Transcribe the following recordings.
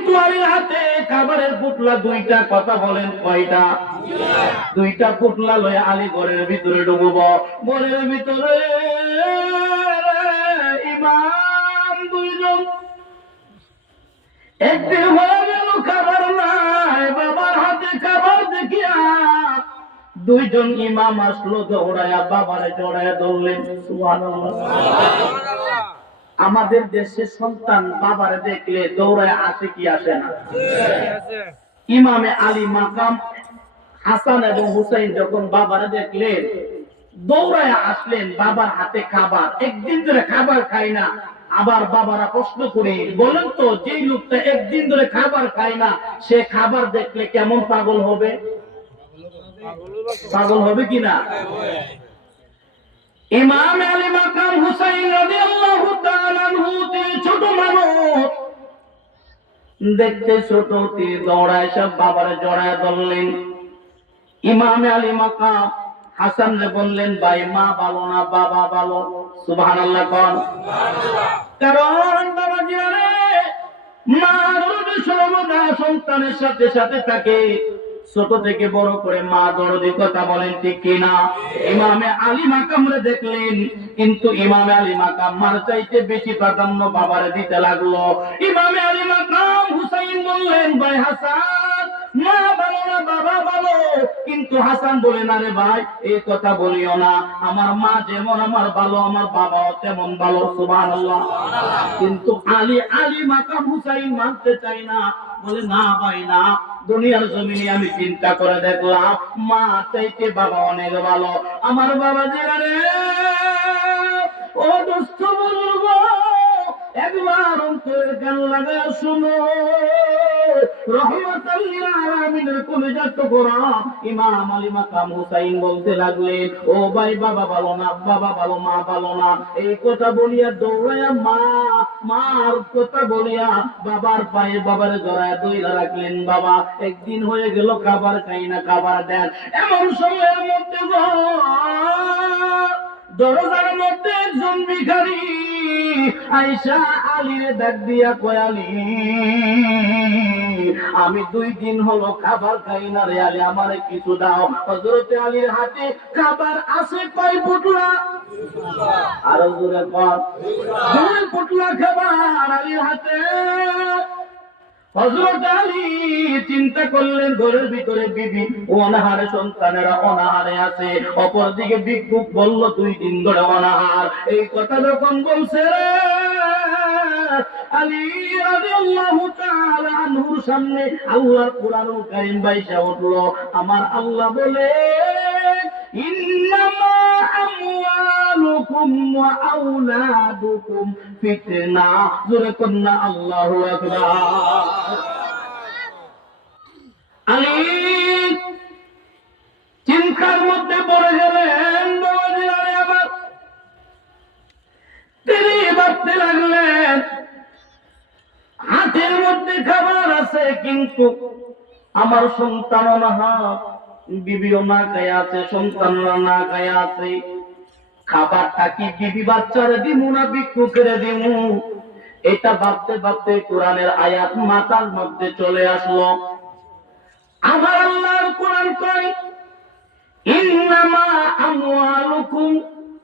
কিন্তু আলীর হাতে খাবারের পুটলা দুইটা। কথা বলেন কয়টা? দুইটা পুটলা লয়ে আলী ঘরের ভিতরে ঢুকব। ঘরের ভিতরে ইমাম দুইজন। একদিন হয়ে গেল খাবার নাই, বাবার হাতে খাবার দেখিয়া দুইজন ইমাম আসলো দৌড়ায়া বাবারে জড়ায়া ধরলেন। সুবহানাল্লাহ। আমাদের দেশে সন্তান বাবারে দেখলে দৌড়ায় আসে কি আসে না? ইমামে আলী মাকাম হাসান এবং হুসাইন যখন বাবারে দেখলেন দৌড়ায় আসলেন, বাবার হাতে খাবার। একদিন ধরে খাবার খায় না। আবার বাবারা প্রশ্ন করে বলেন তো, যে লোকটা একদিন ধরে খাবার খায় না সে খাবার দেখলে কেমন পাগল হবে? পাগল হবে কিনা? ইমাম আলী মাকাম হুসাইন রাদিয়াল্লাহু তাআলা আনহু, তিনি ছোট মানুষ, দেখতে ছোট, তিনি দৌড়ায় সব বাবারে জড়ায় ধরলেন। ইমাম আলী মাকাম হাসান রে বললেন, ভাই মা ভালো না বাবা ভালো? সুবহানাল্লাহ কোন? কারণ বাবা জানে মা দরদি সর্বদা সন্তানের সাথে সাথে থাকে। ছোট থেকে বড় করে মা দরদি, কথা বলেন ঠিক কিনা? ইমামে আলী মাকাম রে দেখলেন, কিন্তু ইমামে আলী মাকাম মার চাইতে বেশি প্রাধান্য বাবারে দিতে লাগলো। ইমামে আলী মাকাম হুসাইন বললেন, ভাই হাসান মা ভালো না বাবা ভালো? কিন্তু হাসান বলে, না রে ভাই এই কথা বলিও না, আমার মা যেমন আমার ভালো, আমার বাবাও তেমন ভালো। সুবহানাল্লাহ। কিন্তু আলী মাকাম হুসাইন মানতে চাই না, বলে না ভাই না, দুনিয়ার জমিনে আমি চিন্তা করে দেখলাম মা চাইতে বাবা অনেক ভালো। আমার বাবা জিগারে ও দুস্থ বলবো, একবার অন্তরের কান লাগায় শুনো। রহমাতাল লিল আলামিনের কলিজার টুকরা ইমাম আলী মাকাম হুসাইন বলতে লাগলেন, ও ভাই বাবা ভালো না, বাবা ভালো, মা ভালো না। এই কথা বলিয়া দৌড়াইয়া মার কথা বলিয়া বাবার পায়ে বাবার জড়ায় দইলা রাখলেন। বাবা একদিন হয়ে গেল খাবার খাই না, খাবার দেন। এমন সময়ের মধ্যে দরজার মধ্যে একজন ভিখারি আয়েশা আলীরে ডাক দিয়া কয়, আলী আমি 2 দিন হলো খাবার খাই না রে আলী, আমারে কিছু দাও। হযরতে আলীর হাতে খাবার আছে কয় পুটলা? আর জোরে কর। 2 পুটলা খাবার আলীর হাতে। হযরত আলী চিন্তা করলেন, ঘরের ভিতরে বিবি অনাহারে, সন্তানেরা অনাহারে আছে, অপরদিকে ভিক্ষুক বলল 2 দিন ধরে অনাহার। এই কথা যখন বলছে আলী রাদিয়াল্লাহু তাআলা আনহুর সামনে আল্লাহর কোরআনুল কারীম বাইসা উঠলো। আমার আল্লাহ বলে, ইন্নামা আমওয়ালুকুম ওয়া আওলাদুকুম ফিতনা। জোরে কন্না আল্লাহু আকবার। আলী চিন্তার মধ্যে পড়ে গেলেন। আবার তিনি ভাবতে লাগলেন, হাতের মধ্যে খাবার আছে কিন্তু আমার সন্তান অনাহার, বিবিও না খায় আছে, সন্তানরা না খায় আছে। খাবারটা কি বিবি বাচ্চারে দিমু না ভিক্ষুকের দিমু? এটা ভাবতে ভাবতে কোরআনের আয়াত মাথার মধ্যে চলে আসলো। আমার আল্লাহর কোরআন কয়, ইন্নামা আমওয়ালুকুম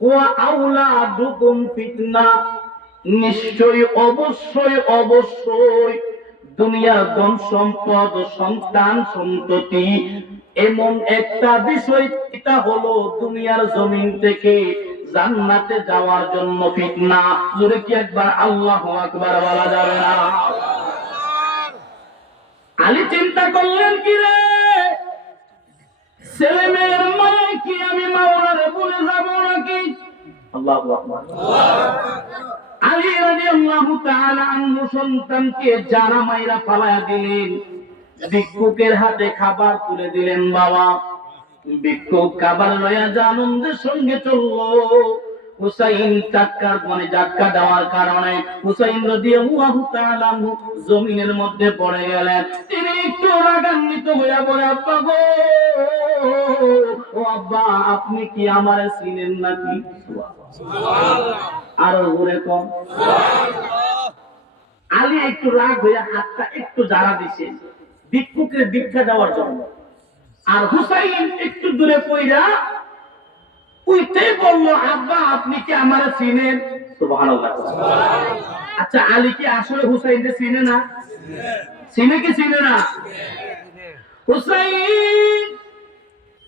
ওয়া আওলাদুকুম ফিতনা। নিশ্চয়ই অবশ্যই অবশ্যই দুনিয়ার ধন সম্পদ, সন্তান সন্ততি এমন একটা বিষয়, এটা হলো দুনিয়ার জমিন থেকে জান্নাতে যাওয়ার জন্য ফিতনা। জোরে কি একবার আল্লাহু আকবার বলা যাবে না? আলী চিন্তা করলেন, কি রে ছেলে মেয়ের মায় কি আমি মাওলারে বলে যাবো নাকি? আল্লাহু আকবার। আলী রাদিয়াল্লাহু তাআলা আনহু সন্তানকে জানা মাইরা ফালায়া দিলেন, ভিক্ষুকের হাতে খাবার তুলে দিলেন। বাবা ভিক্ষুক খাবার লয়া যা আনন্দের সঙ্গে চললো। হুসাইন ধাক্কা দেওয়ার কারণে হুসাইন রাদিয়াল্লাহু তাআলা আনহু জমিনের মধ্যে পড়ে গেলেন। তিনি একটু রাগান্বিত হইয়া বলে, আব্বা গো, ও আব্বা আপনি কি আমারে চিনেন নাকি? সুবহানাল্লাহ। আরো জোরে কম। সুবহানাল্লাহ। আলী একটু রাগ হয়ে হাতটা একটু জারা দিছে ভিক্ষুকের ভিক্ষা দেওয়ার জন্য, আর হুসাইন একটু দূরে পইরা উইতেই বলল, আব্বা আপনি কি আমার চিনেন? সুবহানাল্লাহ। আচ্ছা আলী কি আসলে হুসাইনকে চিনে না? চিনে কি চিনে না? হুসাইন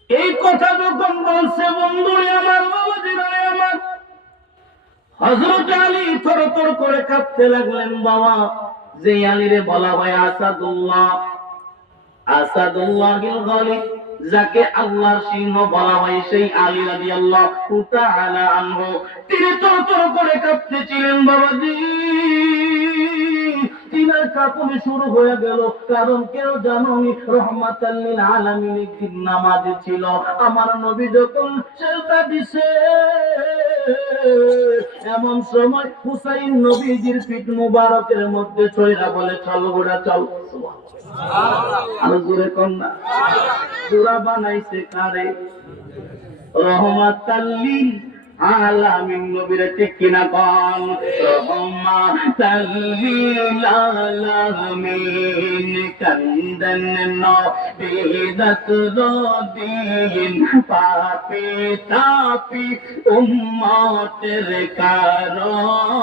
এই কথা যখন বলছে, বন্ধুরে আমার, বাবাজিরা আমার, হযরত আলী থরথর করে কাঁপতে লাগলেন। বাবা, যে আলীরে বলা হয় আসাদুল্লাহ, আসাদুল্লাহিল গালিব, যাকে আল্লাহর সিংহ বলা হয়, সেই আলী রাদিয়াল্লাহু তাআলা আনহু, তিনি থরথর করে কাঁপতেছিলেন। বাবাজি, তিনার কাঁপুনি শুরু হয়ে গেল। কারণ কেউ জানোনি, রহমাতাল লিল আলামিন একদিন নামাজে ছিল। আমার নবী যখন সেজদা দিছে, এমন সময় হুসাইন নবীজির পিঠ মুবারকের মধ্যে চইরা বলে, চল গোড়া চল। আর জোরে কন্যা সূরা বানাইছে কারে? রহমাতাল লিল আলামিন নবীর, ঠিক কিনা কোন? রহমাতাল লিল আলামিন কান্দেন নবী দস্তরদিন, পাপি তাপি উম্মতের কারণে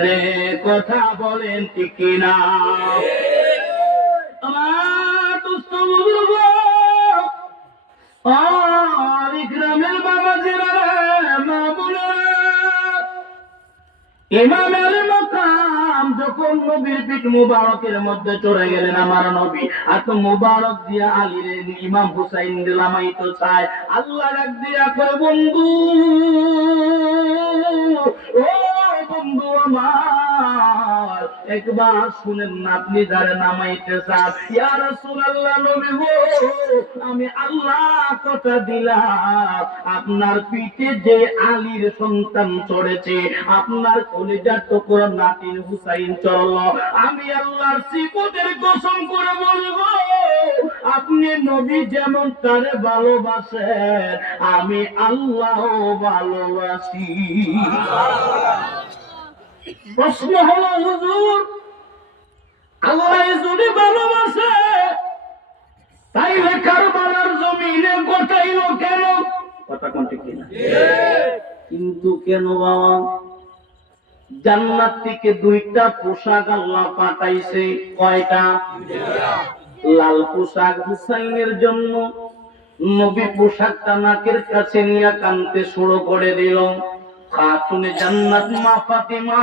রে, কথা বলেন ঠিক কিনা? আমার দুস্থ বুজুর্গ আর গ্রামের বাবাজিরা, মা বোনেরা, ইমাম আলী মাকাম যখন নবীর পিঠ মুবারকের মধ্যে চড়ে গেলেন, আমার নবী এত মুবারক দিয়া আলীরে ইমাম হুসাইন দিলামাই তো চায়। আল্লাহ ডাক দিয়া কয়, বন্ধু, ও বন্ধু আমার, একবার শুনেন না, আপনি যারা নামাইতে চান। ইয়া রাসূলুল্লাহ, নবী গো, আমি আল্লাহ কথা দিলাম, আপনার পিঠে যে আলীর সন্তান চড়েছে, আপনার কলিজার টুকরা নাতির হুসাইন চড়ল, আমি আল্লাহর সিফতের কসম করে বলবো, আপনি নবী যেমন তারে ভালোবাসেন, আমি আল্লাহ ভালোবাসি। প্রশ্ন হলো, হুজুর, আল্লাহ যদি ভালোবাসে তাইলে কারবালার জমিনে গোটাইলো কেন? কথা কোন ঠিক না? কিন্তু কেন বাবা? জান্নাত থেকে দুইটা পোশাক আল্লাহ পাঠাইছে। কয়টা? লাল পোশাক হুসাইনের জন্য। নবী পোশাকটা নাকের কাছে নিয়ে কানতে শুরু করে দিল। খাতুনে জান্নাত মা ফাতিমা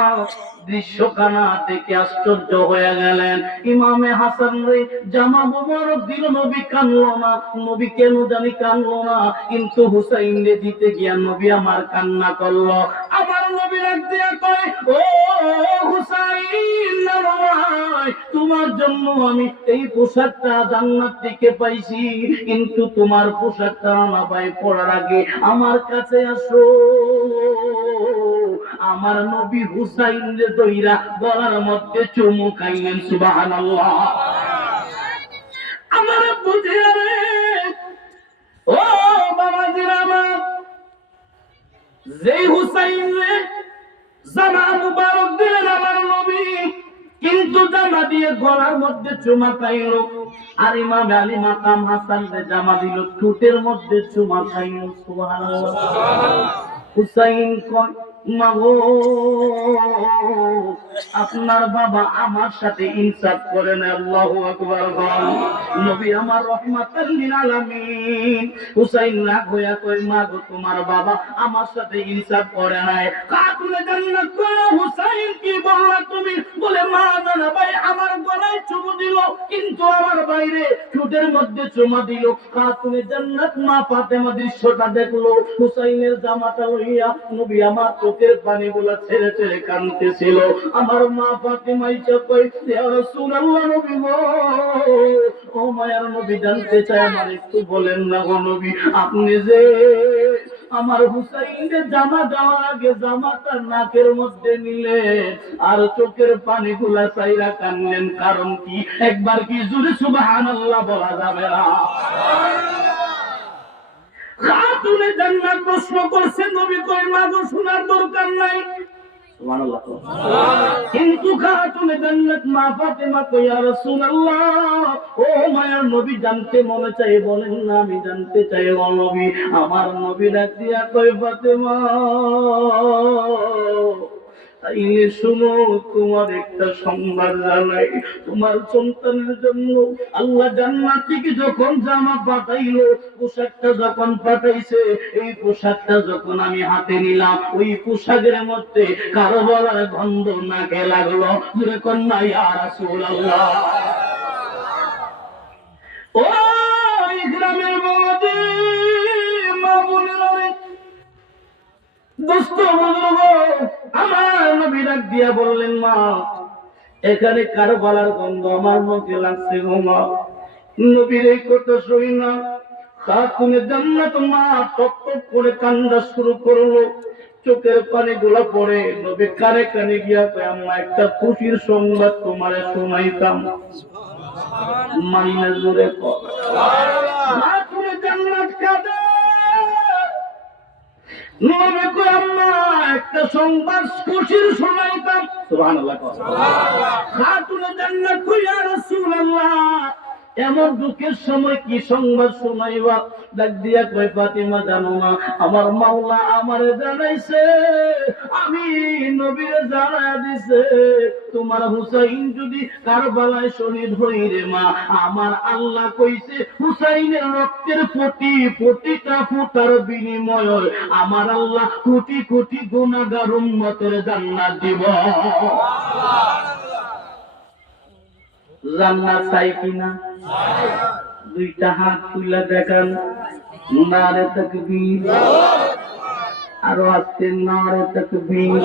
দৃশ্যখানা দেখে আশ্চর্য হয়ে গেলেন। ইমামে হাসান রে জামা মোবারক দিল, নবী কানলো না। নবী কেন জানি কানলো না, কিন্তু হুসাইন রে দিতে গিয়া নবী আমার কান্না করলো। আমার নবী ডাক দিয়া কয়, ও হুসাইন, তোমার জন্য আমি এই পোশাকটা জান্নাত থেকে পাইছি, কিন্তু তোমার পোশাকটা না পাই পড়ার আগে আমার কাছে আসো। আমার নবী হুসাইন রে দইরা গলার মধ্যে চুমু খাইলেন। সুবহানাল্লাহ। আমার বুঝিয়া রে, ও বাবাজিরা আমার, যেই হুসাইন রে জামা মুবারক দিলেন আমার নবী, কিন্তু জামা দিয়ে গলার মধ্যে চুমা খাইল। আর ইমাম আলী মাকাম হাসান রে জামা দিল, ঠোঁটের মধ্যে চুমা খাইল। সুবহানাল্লাহ। হুসাইন কয়, মাগো, আপনার বাবা আমার সাথে ইনসাফ করেন। আল্লাহু আকবার। নবী আমার রহমাতাল লিল আলামিন। হুসাইন রাগ হইয়া কই, মাগো, তোমার বাবা আমার সাথে ইনসাফ করে নাই। খাতুনে জান্নাত কয়, হুসাইন কি বললা তুমি? বলে, মা জানা ভাই আমার গলায় চুমু দিল, কিন্তু আমার বাইরে ঠোঁটের মধ্যে চুমা দিল। খাতুনে জান্নাত মা ফাতেমা দৃশ্যটা দেখলো, হুসাইনের জামাটা লইয়া নবী আমার চোখের পানিগুলো ছেড়ে ছেড়ে কাঁদতেছিল। আমার মা ফাতেমা ইচ্ছা কই, ইয়া রাসূলুল্লাহ, নবী গো, ও মায়ার নবী, জানতে চাই, আমার একটু বলেন না গো নবী, আপনি যে আমার হুসাইনের জামা দেওয়ার আগে জামাটা নাকের মধ্যে নিলেন আর চোখের পানিগুলা চাইরা কানলেন, কারণ কি? একবার কি জোরে সুবহানাল্লাহ বলা যাবে না? খাতুনে জান্নাত প্রশ্ন করছে, নবী কই, মাগো শোনার দরকার নাই, সুবহানাল্লাহ। কিন্তু খাতুন জান্নাত মা ফাতেমা কই ইয়া রাসূলুল্লাহ, ও মায়ার নবী জানতে মনে চাই, বলেন না। আমি জানতে চাই ও নবী। আমার নবী ডাক দিয়া কই ফাতেমা, তাইলে শুনো, তোমার একটা সংবাদ জানাই। তোমার সন্তানের জন্য আল্লাহ জান্নাত থেকে যখন জামা পাঠাইলো, পোশাকটা যখন পাঠাইছে, এই পোশাকটা যখন আমি হাতে নিলাম, ওই পোশাকের মধ্যে কারবালার গন্ধ নাকে লাগলো। জোরে কন্যা ইয়া রাসূলুল্লাহ। ও গ্রামের বৌদি, মা বোনেরা, দোস্ত বুজুর্গ, আমার নবী ডাক দিয়া বললেন, মা, এখানে কারবালার গন্ধ আমার মুখে লাগছে গো মা। নবীর এই কথা শুনি না খাতুনে জান্নাত মা টপ টপ করে কান্না শুরু করলো, চোখের পানি গুলা পড়ে। নবী কানে কানে গিয়া কয়, আম্মা, একটা খুশির সংবাদ তোমারে শোনাইতাম। মাইনা জোরে কর। খাতুনে জান্নাত কাঁদে। নবী কয়, আম্মা, একটা সংবাদ খুশির শোনাইতাম। সুবহানাল্লাহ। খাতুনে জান্নাত কয়, ইয়া রাসূলুল্লাহ, এমন দুঃখের সময় কি সংবাদ শোনাইবা? ডাক দিয়া কয়, ফাতিমা, জানো না, আমার মাওলা আমারে জানাইছে, আমি নবীরে জানায়া দিছে, তোমার হুসাইন যদি কারবালায় শহীদ হই রে মা, আমার আল্লাহ কইছে হুসাইনের রক্তের প্রতিটা ফোঁটার বিনিময়ে আমার আল্লাহ কোটি কোটি গুনাহগার উম্মতের জান্নাত দিব। জান্নাত চাই কিনা? দুইটা হাত তুলে দেখান। নারে তাকবীর। আরো আসছে নারে তাকবীর।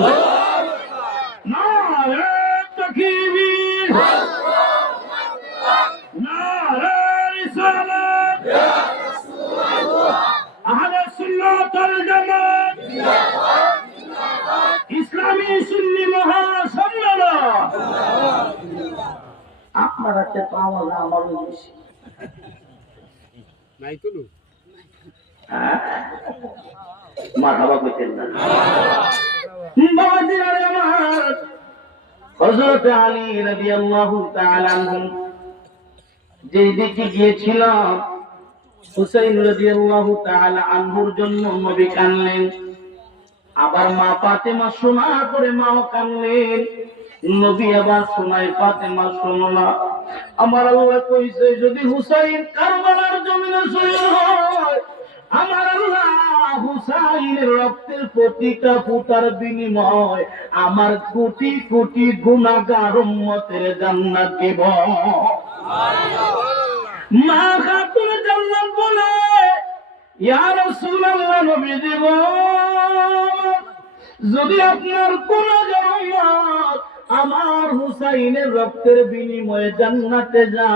নারে তাকবীর। নারে রিসালাত। ইয়া রাসূলুল্লাহ। আহলে সুন্নাত ওয়াল জামাত। জিন্দাবাদ জিন্দাবাদ। ইসলামী সুন্নি মহাসম্মেলন। আপনার হাতে আওয়াজ আমারও বেশি নাই তো মারহাবা কইতেন না। বাবাজি আর আমার হযরত আলী রাদিয়াল্লাহু তাআলা আনহু যেই দিকে গিয়েছিলাম, হুসাইন রাদিয়াল্লাহু তাআলা আনহুর জন্য নবী কানলেন। আবার মা ফাতেমা শোনার পরে মাও কানলেন। নবী আবার শোনায়, ফাতেমা শোনো না, আমার আল্লাহ কইছে যদি হুসাইন কারবালার জমিনে শহীদ হয়, আমার আল্লাহ হুসাইনের রক্তের প্রতিটা ফোঁটার বিনিময় আমার কোটি কোটি গুনাহগার উম্মতের জান্নাত দিব। মা খাতুনে জান্নাত বলে, ইয়া রাসূলুল্লাহ, নবী দিব, যদি আপনার গুনাহগার উম্মত আমার হুসাইনের রক্তের বিনিময়ে জান্নাতে যা,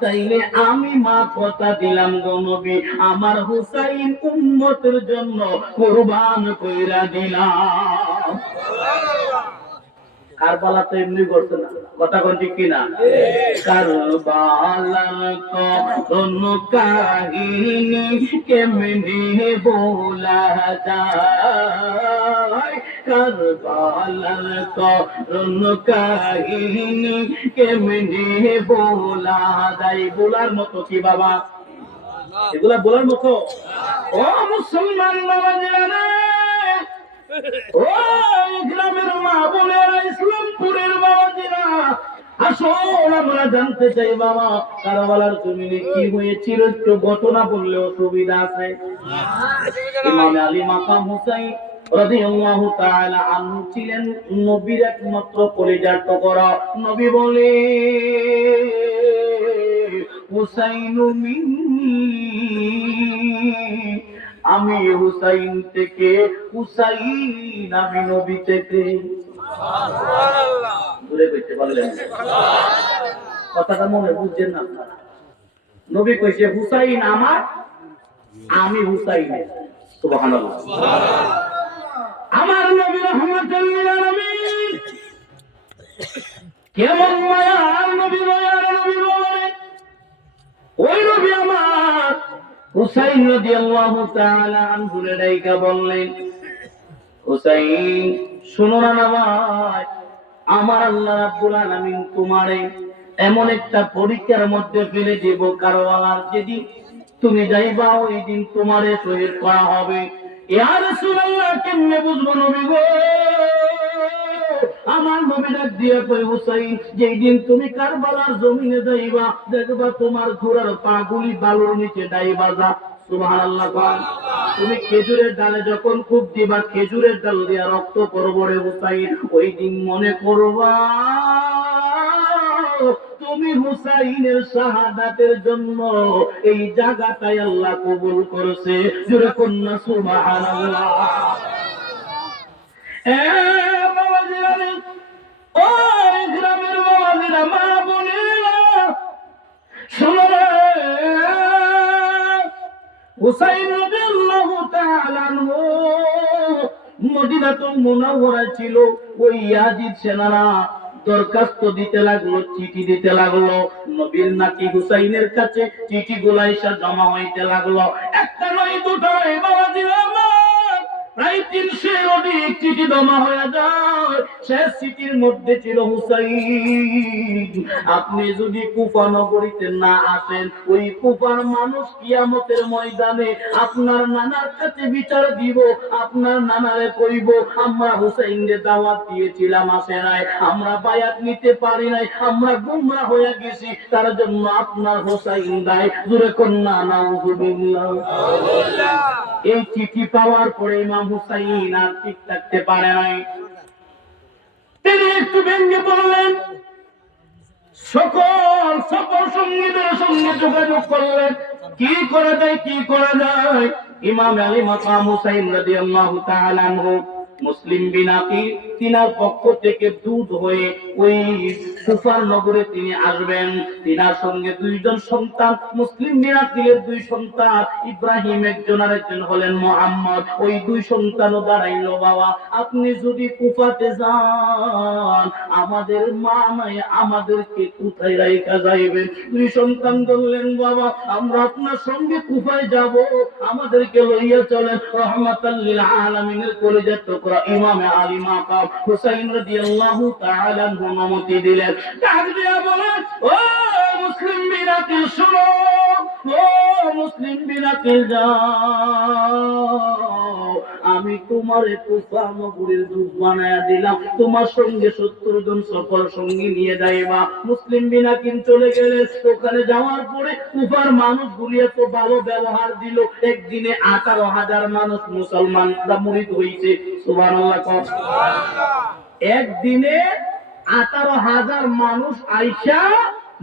তাইলে আমি মা কথা দিলাম গো নবী, আমার হুসাইন উম্মতের জন্য কুরবান কইরা দিলাম। কারবালা তো এমনি করছে না, কথা কোন ঠিক কিনা? কারবালার কোন কাহিনী কেমনে বলা যায়, কারবালার কোন কাহিনী কেমনে বলা যায়। বলার মতো কি বাবা? এগুলা বলার মতো? ও মুসলমান বাবাজিরা, ও গ্রামের মা বোনেরা, ইসলামপুরের বাবাজিরা, আসুন আমরা জানতে চাই বাবা, কারবালার জমিনে কি হয়েছিল একটু ঘটনা বললে অসুবিধা আছে? ইমাম আলী মাকাম হুসাইন রাদিয়াল্লাহু তাআলা আনহু ছিলেন নবীর একমাত্র কলিজার টুকরা। নবী বলে, হুসাইনু মিন্নি, আমি হুসাইন থেকে, হুসাইন আমি নবী থেকে। সুবহানাল্লাহ। দূরে কইতে পারলেন কথাটা মনে বুঝছেন না আপনারা? নবী কইছে হুসাইন আমার, আমি হুসাইনের। সুবহানাল্লাহ। আমার নবী রাহমাতুল লিল আলামিন, কেমন মায়ার নবী, মায়ার নবী বলেন, ওই নবী আমার হুসাইন রাদিয়াল্লাহু তাআলা আনহু ডাইকা বললেন, হুসাইন শোনো না ভাই, আমার আল্লাহ রাব্বুল আলামিন তোমারে এমন একটা পরীক্ষার মধ্যে ফেলে দেব, কারওয়ালার যেদিন তুমি যাইবা ওই দিন তোমারে শহীদ করা হবে। ইয়া রাসূলুল্লাহ, কেমনে বুঝবো নবী গো? আমার নবী ডাক দিয়ে কই, হুসাইন, যেই দিন তুমি কারবালার জমিনে যাইবা দেখবা তোমার ঘোড়ার পাগুলি বালুর নিচে ডাইবা যা। সুবহানাল্লাহ। তুমি খেজুরের ডালে যখন খুব দিবা, খেজুরের ডাল দিয়া রক্ত পড়বে রে হুসাইন, ওই দিন মনে করবা তুমি হুসাইনের শাহাদাতের জন্য এই জায়গাটাই আল্লাহ কবুল করেছে। জোরে কন্যা সুবহানাল্লাহ। বাবাজিরা, ও গ্রামের বাবাজিরা, মা বোনেরা, শোনো রে, হুসাইন রাদিয়াল্লাহু তাআলা আনহু মদিনাতুল মুনাওয়ারায় ছিল। ওই ইয়াজিদ সেনারা দরখাস্ত দিতে লাগলো, চিঠি দিতে লাগলো নবীর নাতি হুসাইনের কাছে। চিঠি গুলা এসে জমা হইতে লাগলো, একটা নয়, দুটো নয়, বাবাজিরা আমার প্রায় 300 অধিক চিঠি জমা হয়ে যায়। শেষ চিঠির মধ্যে ছিল, হুসাইন, আপনি যদি কুফা নগরীতে না আসেন, ওই কুফার মানুষ কিয়ামতের ময়দানে আপনার নানার কাছে বিচার দিব। আপনার নানারে কইব, আমরা হুসাইনকে দাওয়াত দিয়েছিলাম, আসে নাই, আমরা বায়াত নিতে পারি নাই, আমরা গুমরা হয়ে গেছি, তার জন্য আপনার হুসাইন দায়। জোরে কন্যা নাউযুবিল্লাহ। এই চিঠি পাওয়ার পরে ইমাম হুসাইন আর ঠিক থাকতে পারে নাই। তিনি একটু ভেঙে পড়লেন, সকল সফর সঙ্গীদের সঙ্গে যোগাযোগ করলেন, কি করা যায়, কি করা যায়। ইমাম আলী মাকাম হুসাইন রাদিয়াল্লাহু তাআলা আনহু মুসলিম বিন আকিল তিনার পক্ষ থেকে দূত হয়ে ওই কুফার নগরে তিনি আসবেন। তিনার সঙ্গে দুইজন সন্তান, মুসলিম বিন আকিলের দুই সন্তান, ইব্রাহিম একজন আর একজন হলেন মুহাম্মদ। ওই দুই সন্তানও দাঁড়াইলো, বাবা আপনি যদি কুফাতে যান, আমাদের মা নাই, আমাদেরকে কোথায় রাইখা যাইবেন? দুই সন্তান বললেন, বাবা আমরা আপনার সঙ্গে কুফায় যাব, আমাদেরকে লইয়া চলেন। রাহমাতাল লিল আলামিনের কলিজার টুকরা ইমাম আলী মাকাম হুসাইন রাদিয়াল্লাহু তাআলা আনহু অনুমতি দিলেন। ডাক দিয়া বলেন, ও মুসলিম বিন আকিল শোনো, ও মুসলিম বিন আকিল যাও, আমি তোমারে কুফা নগরীর দূত বানায়া দিলাম, তোমার সঙ্গে 70 জন সফর সঙ্গী নিয়ে যাইবা। মুসলিম বিন আকিল চলে গেলেন। ওখানে যাওয়ার পরে কুফার মানুষগুলি এত ভালো ব্যবহার দিল, একদিনে 18,000 মানুষ মুসলমান মুরিদ হইছে। সুবহানাল্লাহ। একদিনে 18,000 মানুষ আইসা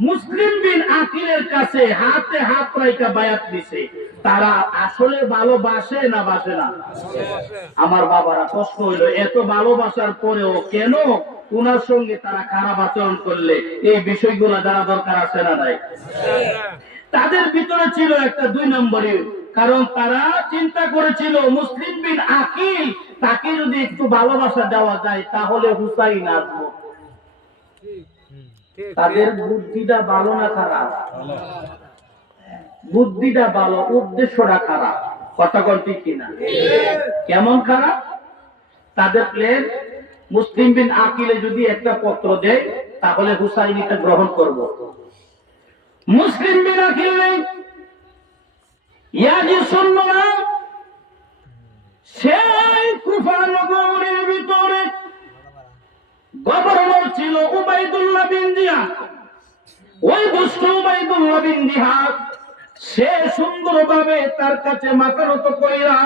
মুসলিম বিন আকিলের কাছে হাতে হাত রাইখা বায়াত দিছে। তারা আসলে ভালোবাসে না বাসে না? আমার বাবারা, প্রশ্ন হইল, এত ভালোবাসার পরেও কেন উনার সঙ্গে তারা খারাপ আচরণ করলে? এই বিষয়গুলো জানা দরকার আছে না নাই? তাদের ভিতরে ছিল একটা 2 নম্বরের কারণ। তারা চিন্তা করেছিল, মুসলিম বিন আকিল তাকে যদি একটু ভালোবাসা দেওয়া যায় তাহলে হুসাইন আসবো। তাদের বুদ্ধিটা ভালো না খারাপ? বুদ্ধিটা ভালো, উদ্দেশ্যটা খারাপ। কথা কোন ঠিক কিনা? কেমন খারাপ? তাদের প্ল্যান, মুসলিম বিন আকিলে যদি একটা পত্র দেয় তাহলে হুসাইন এটা গ্রহণ করব। মুসলিম বিন আকিল নেই, ইয়াজিদ শুনল না। সেই কুফা নগরীর ভিতরে গভর্নর ছিল উবাইদুল্লাহ বিন জিয়াদ। ওই দুষ্ট উবাইদুল্লাহ বিন জিয়াদ সে সুন্দরভাবে তার কাছে মাথা নত কইরা,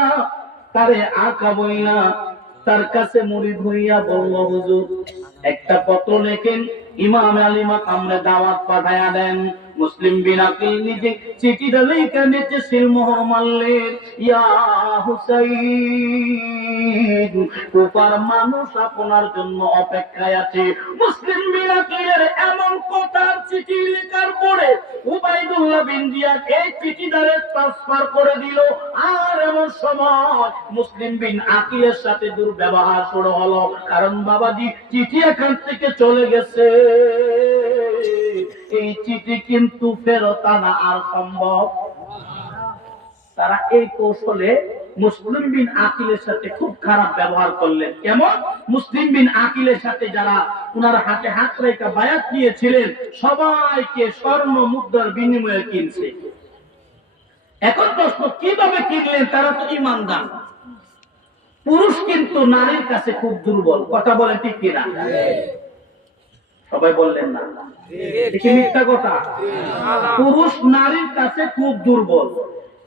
তারে আকা বইলা তার কাছে মুরিদ হইয়া বলল, হুজুর একটা পত্র লেখেন, ইমাম আলী মাকামরে দাওয়াত পাঠায়া দেন। মুসলিম বিন আকিল নিজে চিঠিটা লেখা নিচে সিলমোহর মারলেন, ইয়া হুসাইন, কুফার মানুষ আপনার জন্য অপেক্ষায় আছে। মুসলিম বিন আকিলের এমন কথার চিঠি লেখার পরে উবাইদুল্লাহ বিন জিয়াদ এই চিঠিটারে ট্রান্সফার করে দিল। আর এমন সময় মুসলিম বিন আকিলের সাথে দুর্ব্যবহার শুরু হলো, কারণ বাবাজি চিঠি এখান থেকে চলে গেছে, এই চিঠি কিন্তু ফেরত আনা আর সম্ভব তারা এই কৌশলে মুসলিম বিন আকিলের সাথে খুব খারাপ ব্যবহার করলেন। কেমন? মুসলিম বিন আকিলের সাথে যারা ওনার হাতে হাত রেখে বায়াত নিয়েছিলেন সবাইকে স্বর্ণ মুদ্রার বিনিময়ে কিনছে। এখন প্রশ্ন, কিভাবে কিনলেন? তারা তো ইমানদার। পুরুষ কিন্তু নারীর কাছে খুব দুর্বল, কথা বলে ঠিক কিনা? সবাই বললেন না, দেখি মিথ্যা কথা। পুরুষ নারীর কাছে খুব দুর্বল,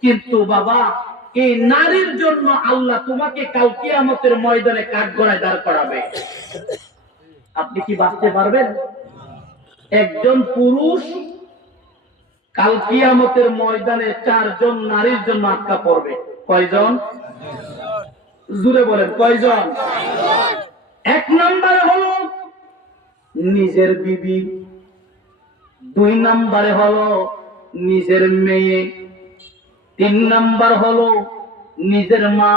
কিন্তু বাবা এই নারীর জন্য আল্লাহ তোমাকে কাল কিয়ামতের ময়দানে কাঠগড়ায় দাঁড় করাবে। আপনি কি বাঁচতে পারবেন? একজন পুরুষ কাল কিয়ামতের ময়দানে 4 জন নারীর জন্য আটকা পড়বে। কয়জন? জুড়ে বলেন, কয়জন? 1 নম্বরে হলো নিজের বিবি, 2 নম্বরে হলো নিজের মেয়ে, 3 নম্বর হলো নিজের মা,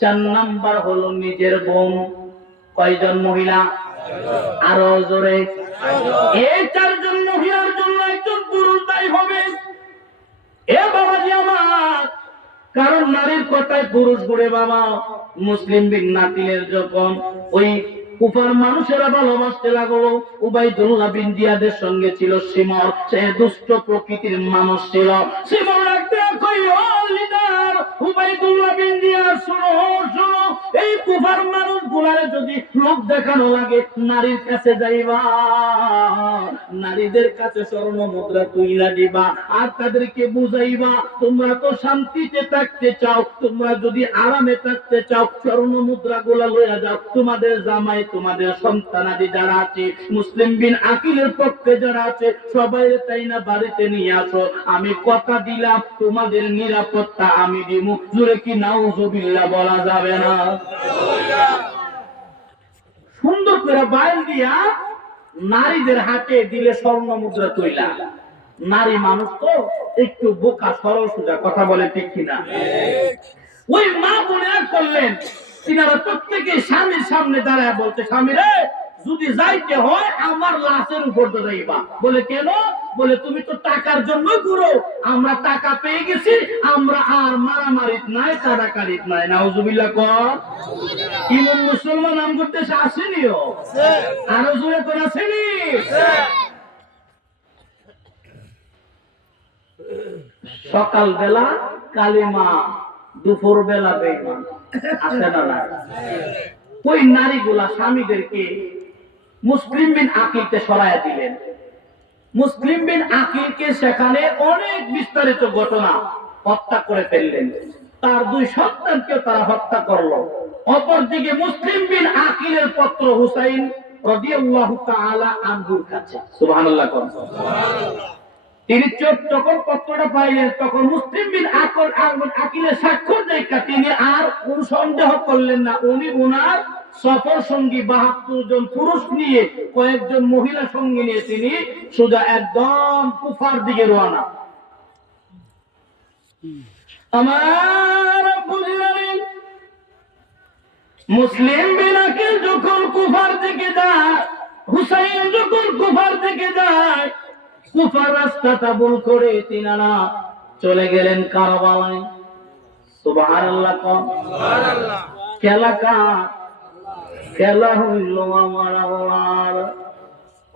4 নম্বর হলো নিজের বোন। কয়জন মহিলা? আরো জোরে। এই 4 জন মহিলার জন্য একজন পুরুষ দায়ী হবে। এ বাবাজি আমার, কারণ নারীর কথায় পুরুষ ঘুরে বাবা। মুসলিম বিন নাকিলের যখন ওই কুফার মানুষেরা ভালোবাসতে লাগলো, উবাইদুল্লাহ বিন জিয়াদের সঙ্গে ছিল সিমর, সে দুষ্ট প্রকৃতির মানুষ ছিল। সিমর রাখতে কই, ও লিডার উবাইদুল্লাহ বিন জিয়াদ, শোনো শোনো, এই কুফার মানুষ গুলারে যদি লোক দেখানো লাগে নারীর কাছে যাইবা, নারীদের কাছে স্বর্ণ মুদ্রা তুইলা দিবা, আর তাদেরকে বুঝাইবা তোমরা তো শান্তিতে থাকতে চাও, তোমরা যদি আরামে থাকতে চাও স্বর্ণ মুদ্রা গুলা লইয়া যাও, তোমাদের জামাই তোমাদের সন্তানাদি যারা আছে, মুসলিম বিন আকিলের পক্ষে যারা আছে সবাই তাই না বাড়িতে নিয়ে আসো, আমি কথা দিলাম তোমাদের নিরাপত্তা আমি দিমু। জোরে কি নাউজুবিল্লাহ বলা যাবে না? সুন্দর করে বাইল দিয়া নারীদের হাতে দিলে স্বর্ণ মুদ্রা তৈলা। নারী মানুষ তো একটু বোকা, সরল সোজা, কথা বলে ঠিক কিনা? ওই মা বোনেরা করলেন, তিনারা প্রত্যেকে স্বামীর সামনে দাঁড়ায় বলছে, স্বামী রে যদি যাইতে হয় আমার লাশের উপর তো যাইবা। বলে কেন? বলে তুমি তো টাকার জন্য ঘুরো, আমরা টাকা পেয়ে গেছি, আমরা আর মারামারিত নাই, কাটাকাটিত নাই। নাউজুবিল্লাহ কর। ইমান মুসলমান নাম করতে আসেনিও, আরো জোরে করে আসেনি। সকাল বেলা কালিমা, দুপুর বেলা বেঈমান, আছে না না? ওই নারীগুলা স্বামীদেরকে মুসলিম বিন আকিলকে সরাইয়া দিলেন। মুসলিম বিন আকিলকে সেখানে অনেক বিস্তারিত ঘটনা হত্যা করে ফেললেন, তার 2 সন্তানকে তারা হত্যা করলো। অপরদিকে মুসলিম বিন আকিলের পুত্র হুসাইন রাদিয়াল্লাহু তাআলা আনহুর কাছে, সুবহানাল্লাহ কোন, তিনি যখন পত্রটা পাইলেন তখন মুসলিম বিন আকিলের স্বাক্ষর দেখা তিনি আর কোন সন্দেহ করলেন না, উনি উনার সফর সঙ্গী 72 জন পুরুষ নিয়ে কয়েকজন মহিলা সঙ্গী নিয়ে তিনি সোজা একদম কুফার দিকে রওনা। আমার বুঝলেন, মুসলিম বিন আকিল যখন কুফার দিকে যায়, হুসাইন যখন কুফার দিকে যায়, কুফার রাস্তাটা ভুল করে তিনারা চলে গেলেন কারবালায়। সুবহানাল্লাহ কোন, সুবহানাল্লাহ। খেলা কার? খেলা হইল আমার আল্লাহর,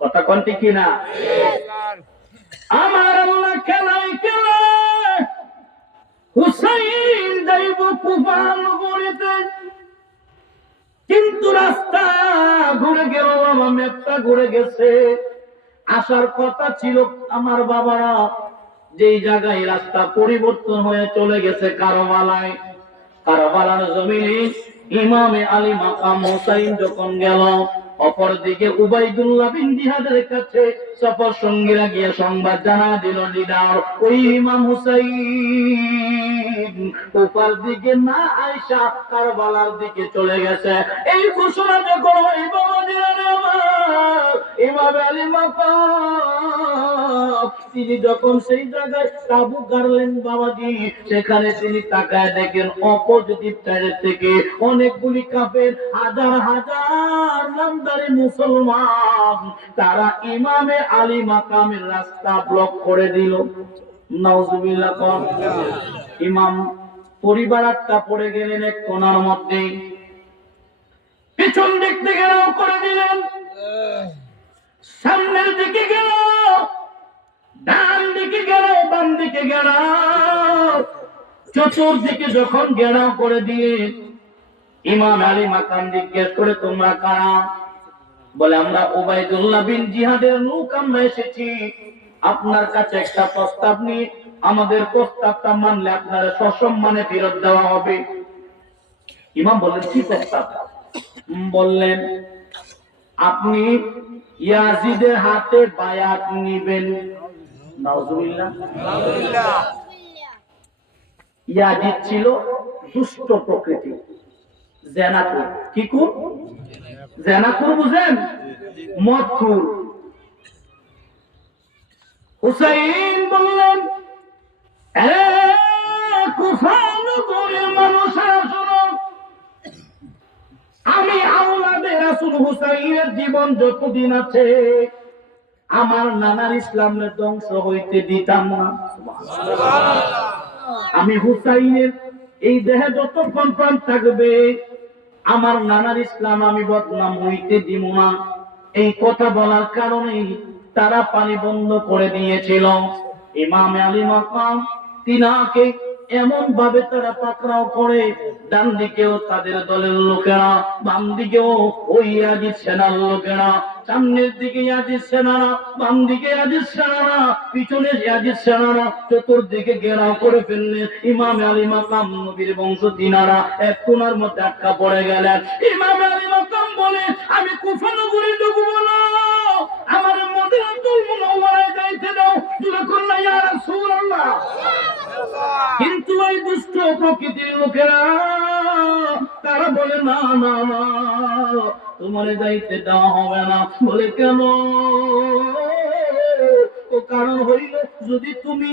কথা কোন ঠিক কিনা? আমার আল্লাহ খেলাই খেলা। হুসাইন যাইব কুফার নগরীতে, কিন্তু রাস্তা ঘুরে গেল বাবা, ম্যাপটা ঘুরে গেছে। আসার কথা ছিল আমার বাবারা যেই জায়গায়, রাস্তা পরিবর্তন হয়ে চলে গেছে কারবালায়। কারবালার জমিনে ইমামে আলী মাকাম হুসাইন যখন গেল, অপরদিকে উবাইদুল্লাহ বিন জিয়াদের কাছে সফর সঙ্গীরা গিয়ে সংবাদ জানা দিল, লিডার ওই ইমাম হুসাইন কুফার দিকে না আয়েশা কারবালার দিকে চলে গেছে। এই ঘোষণা যখন ওই বাবা দিলারে আমার ইমামে আলী মাকাম তিনি যখন সেই জায়গায় তাবু গাড়লেন বাবাজি, সেখানে তিনি তাকায় দেখেন অপোজিট সাইড থেকে অনেকগুলি কাফের, হাজার হাজার নামদারি মুসলমান, তারা ইমামে আলী মাকামের রাস্তা ব্লক করে দিল। নাউজুবিল্লাহ। ইমাম পরিবার আটকা পড়ে গেলেন এক কোণার মধ্যে, পিছন দিক থেকে ঘেরাও করে দিলেন, সামনের দিকে গেল, ডান দিকে গেল, বাম দিকে গেল, চতুর্দিকে যখন ঘেরাও করে দিয়ে ইমাম আলী মাকাম জিজ্ঞেস করে তোমরা কারা? বলে আমরা উবাইদুল্লাহ বিন জিহাদের লোক, আমরা এসেছি আপনার কাছে একটা প্রস্তাব নিয়ে, আমাদের প্রস্তাবটা মানলে আপনার সসম্মানে ফেরত দেওয়া হবে। ইমাম বললেন কি প্রস্তাব? বললেন আপনি ইয়াজিদের হাতে বায়াত নিবেন। নাউজুবিল্লাহ। ইয়াজিদ ছিল দুষ্ট প্রকৃতি, জেনাকুর। কি কুর? জেনাকুর বুঝেন? মদখুর। হুসাইন বললেন কুফা নগরের মানুষেরা শোনো, আমি আওলাদে রাসূল হুসাইনের জীবন যতদিন আছে আমার নানার ইসলামের ধ্বংস হইতে দিতাম না। সুবহানাল্লাহ। আমি হুসাইনের এই দেহে যতক্ষণ প্রাণ থাকবে আমার নানার ইসলাম আমি বদনাম হইতে দিব না। এই কথা বলার কারণে তারা পানি বন্ধ করে দিয়েছিল। ইমাম আলী মাকাম তিনাকে এমন ভাবে তারা পাকড়াও করে, ডান দিকেও তাদের দলের লোকেরা, বাম দিকেও ওই ইয়াজিদ সেনার লোকেরা, সামনের দিকে ইয়াজিদ সেনারা, বাম দিকে ইয়াজিদ সেনারা, পিছনে ইয়াজিদ সেনারা, চতুর্দিকে ঘেরাও করে ফেললেন। ইমাম আলী মাকাম নবীর বংশ তিনারা এক কোণার মধ্যে আটকা পড়ে গেলেন। ইমাম আলী মাকাম বলে আমি কুফা নগরে ঢুকবো না, আমার মদিনাতুল মুনাওয়ারায় যাইতে দাও। যখন না ইয়া রাসূলুল্লাহ। কিন্তু এই দুষ্ট প্রকৃতির লোকেরা তারা বলে না না না, তোমার যাইতে দেওয়া হবে না। বলে কেন? ও কারণ হইল যদি তুমি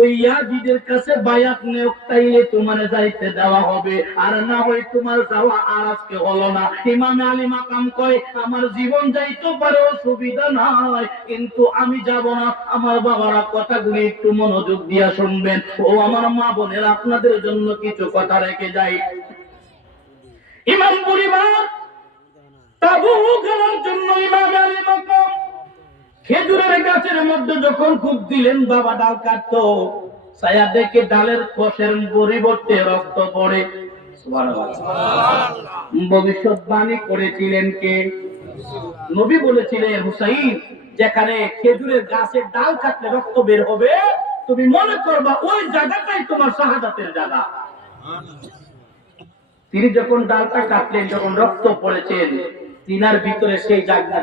ওই ইয়াজিদের কাছে বায়াত নেও তাইলে তোমার যাইতে দেওয়া হবে, আর না হয় তোমার যাওয়া আর আজকে হলো না। ইমাম আলী মাকাম কয় আমার জীবন যাইতে পারে অসুবিধা নাই, কিন্তু আমি যাব না। আমার বাবারা কথাগুলি একটু মনোযোগ দিয়া শুনবেন। ও আমার মা বোনেরা, আপনাদের জন্য কিছু কথা রেখে যাই। ইমাম পরিবার তাবুক করার জন্য ইমাম আলী মাকাম খেজুরের গাছের মধ্যে যখন খুব দিলেন, বাবা ডাল কাটতো, ছায়া দেখে ডালের কোষের পরিবর্তে রক্ত পড়ে। ভবিষ্যৎবাণী করেছিলেন কে? নবী বলেছিলেন হুসাইন যেখানে খেজুরের গাছের ডাল কাটলে রক্ত বের হবে, তুমি মনে করবা ওই জায়গাটাই তোমার শাহাদাতের জায়গা। তিনি যখন ডালটা কাটলেন, যখন রক্ত পড়েছেন, তিনার ভিতরে সেই জায়গা